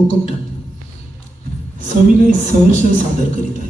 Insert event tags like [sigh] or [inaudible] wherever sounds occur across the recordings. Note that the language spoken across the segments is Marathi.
कोकमठाण सविनय सहर्ष सादर करीत आहे.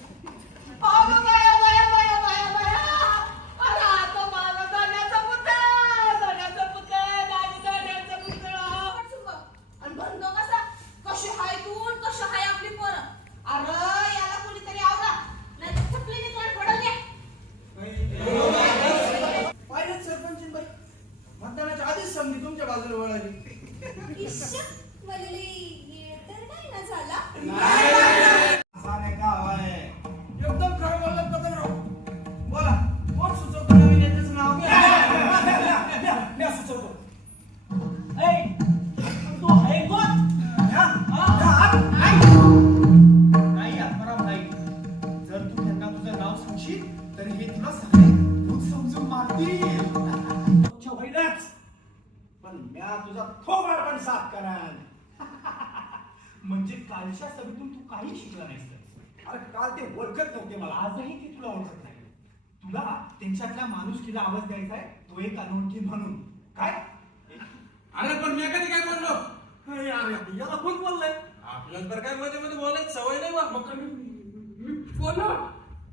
म्या तुझा थोबाड पण साफ कराल. [laughs] म्हणजे कालच्या सभेतून तू काही शिकला नाहीस. अरे काल ते ओळखत नव्हते मला. आजही ते तुला ओळखत नाही. तुला त्यांच्यातल्या माणुसकीला आवाज द्यायचा आहे तो एक अनोळखी म्हणून. काय? अरे पण मी कधी काय अरे अरे, याला कोण बोललंय? आपल्याला तर काय मध्ये मध्ये बोलायची सवय नाही बा. मग मी मी बोललो?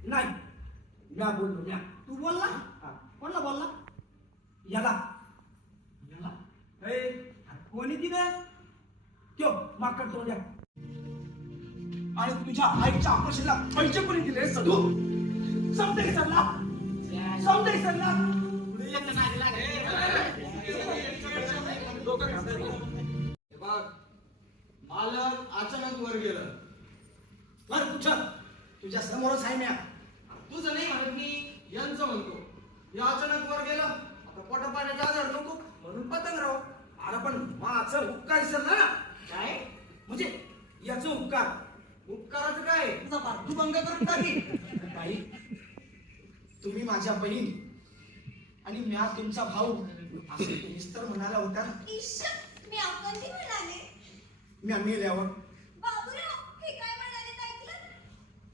नाही. म्या बोललो म्या. तू बोलला? हा. कोणला बोलला? याला. कोणी तिने त्यो माकड तोंड्या आणि तुझ्या आईच्या ऑपरेशनला पैसे कोणी दिले? सदू. समजे सरला? समजे सरला? बघ मालक अचानक वर गेलं. बरं तुझ्या तुझ्या समोरच आहे म्या तुझं नाही म्हणत मी यांचं म्हणतो. हे अचानक वर गेलं आता पोटा पाण्याचा आजार नको म्हणून पतंग राहू. अरे पण माझं उपकार सरला ना. काय? म्हणजे याचं उपकार. उपकाराचं काय? तुझा पाठीभंग करून टाकी ताई तुम्ही माझ्या बहीण आणि म्या तुमचा भाऊ असे तुम्हीच तर म्हणाला होता ना. मी अक्कलती म्हणाले. म्या मेल्यावर. बाबूराव हे काय म्हणाले? ते ऐकलं?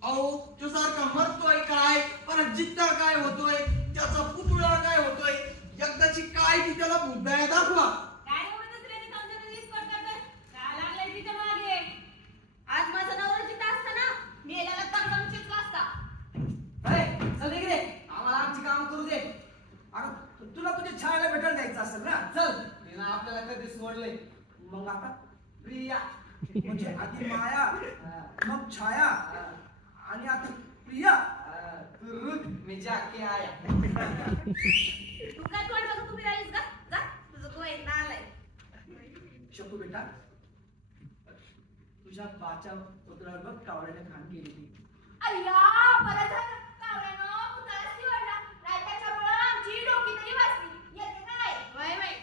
अहो तो सारखा मरतोय काय? परत जिद्दा काय होतोय त्याचा पुतळा काय होतोय एकदाची काय ती त्याला मुद्दा दाखवा काय एवढं दुसऱ्याने समजून वीस पट करतोय? काय लागलंय तिच्यामागे? आज माझा नवरा जिथं असता ना, मेल्याला तंगम चिचला असता. अरे चल इकडे आम्हाला आमची काम करू दे अरे तुला तुझ्या छायाला भेटायला जायचं असेल ना? चल. तिनं आपल्याला कधी सोडले? मग आता? प्रिया. [laughs] म्हणजे आधी माया मग छाया. आणि आता प्रिया. तू रुक मी जाके आया. तू काय तोंड बघत उभी राहिलीस का? जा, तुझं डोळे नालाय. शकू बेटा. तुझ्या बाच्या पुतळ्यावर बघ कावड्याने घाण केली अय्या, बरं झालं. कावळ्यानं पुतळाच निवडला. नाही त्याच्यामुळं आमची डोकी तरी वाचली. येते का नाही? वय, वय.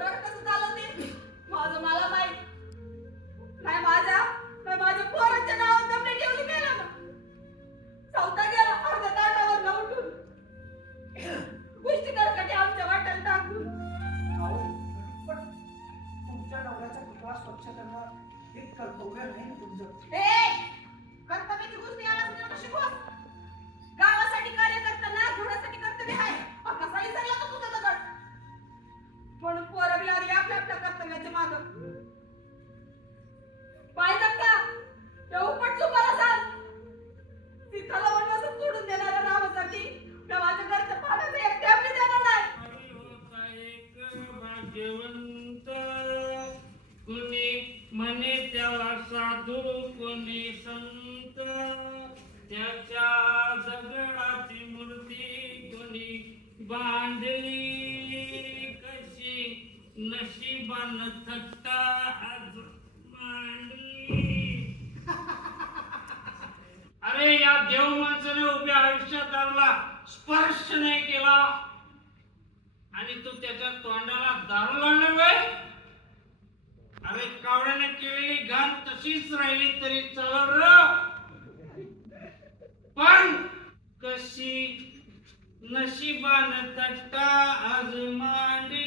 आज [laughs] कोणी बांधली कशी नशिबान थट्टा आज मांडली. अरे या देव माणसाने उभ्या आयुष्यात आपला स्पर्श नाही केला. आणि तू त्याच्या तोंडाला दारू लागणार वे अरे कावड्याने केलेली घाण तशीच राहिली तरी चालव पण कशी नशिबान तट्टा आज मांडली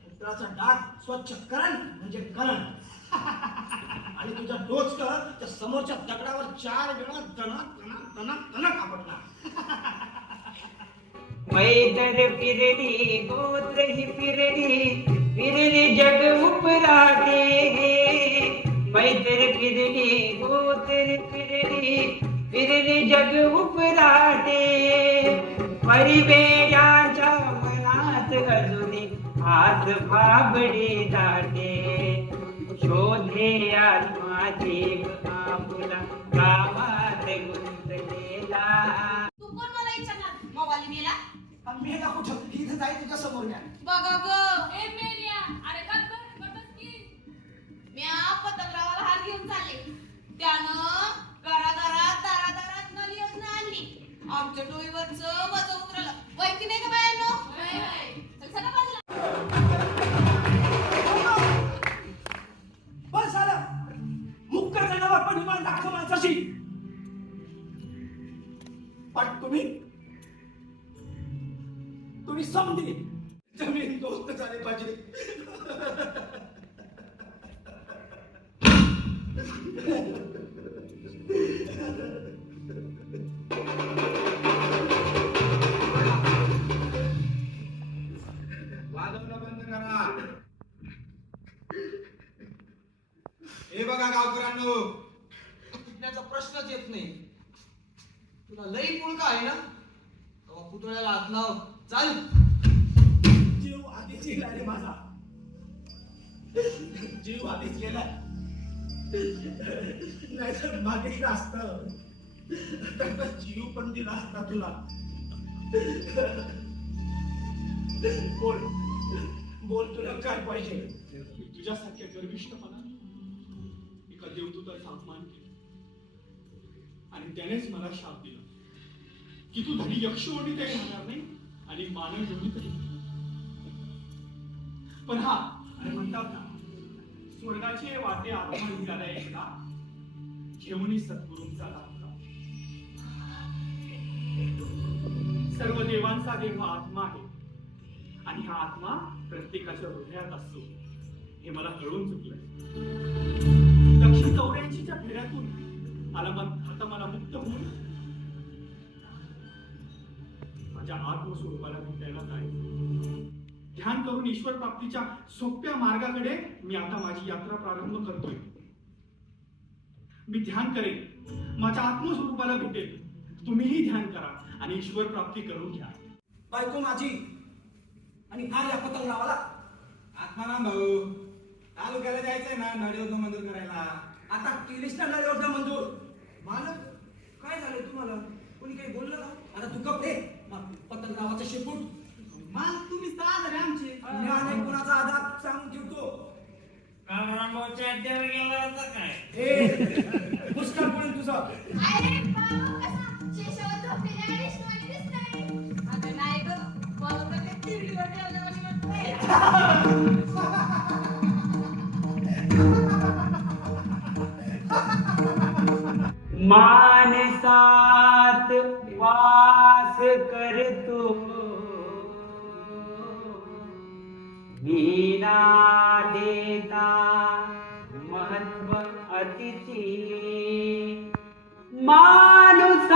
मित्राचा डाग स्वच्छ करण म्हणजे करण. [laughs] आणि तुझा डोच कर त्या समोरच्या दगडावर चार वेळा दणा दणा दणा दणा कापडला मैदर फिरली गोत्र ही फिरली फिरली जग उपराटे मैदर फिरली गोत्र फिरली फिरली जग परिवेशाच्या मनात अजुनी हात भाबडी दाटे शोधे आत्मा जीव आपुला कामात गुंतलेला. तू कोण मला विचारणार मेला कुठं इथं तुझ्या समोर बघा ग. पाहिजे वाजवणं बंद करा. हे बघा गावकऱ्यांनो. सुटण्याचा प्रश्नच येत नाही. तुला लई मुलगा आहे ना? पुतळ्याला हात लाव. चाल. जीव आधीच गेला रे माझा. जीव आधीच गेला नाहीतर मागितलं असत. जीव पण दिला असता तुला. बोल. बोल तुला काय पाहिजे. तुझ्यासारख्या गर्विष्ठपणाने एका देवदूताचा अपमान केला. आणि त्यानेच मला शाप दिला. की तू धनी यक्षोणीतही होणार नाही आणि मानव योनीतही तरी पण हा आणि म्हणतात ना स्वर्गाचे वाटे आगमन झाले एकदा. घेऊन सद्गुरूंचा लागला. सर्व देवांचा देव हा आत्मा आहे. आणि हा आत्मा प्रत्येकाच्या हृदयात असतो. हे मला कळून चुकलंय. दक्षिण चौऱ्याऐंशीच्या फेऱ्यातून आला मग आता मला मुक्त होऊन माझ्या आत्मस्वरूपाला भेटायला जायचं. ध्यान करून ईश्वर प्राप्तीच्या सोप्या मार्गाकडे मी आता माझी यात्रा प्रारंभ करतोय. मी ध्यान करेन. माझ्या आत्मस्वरूपाला भेटेल. तुम्हीही ध्यान करा आणि ईश्वर प्राप्ती करून घ्या. बायको माझी आणि हा या पतंगरावाला आत्माराम भाऊ तालुक्याला जायचंय ना नडीवर मंजूर करायला? आता केलीस ना मंजूर मालक काय झालं तुम्हाला? कोणी काही बोललं का? आता तू कपडे पतंगरावाचा शेपूट मग तुम्ही सहा झाले आमचे. ज्ञान आहे कोणाचा आधार सांगून ठेवतो. अड्ड्यावर गेला होता काय? पुष्कळ पडेल तुझं. अरे बाबा कसा? शेषावर झोपलेला आहे विष्णूवाणी दिसतोय. अगं नाही ग. मला तर ते तिरडीवर ठेवल्यावानी वाटतंय मानसात मीना देता महत्त्व अतिथी माणूस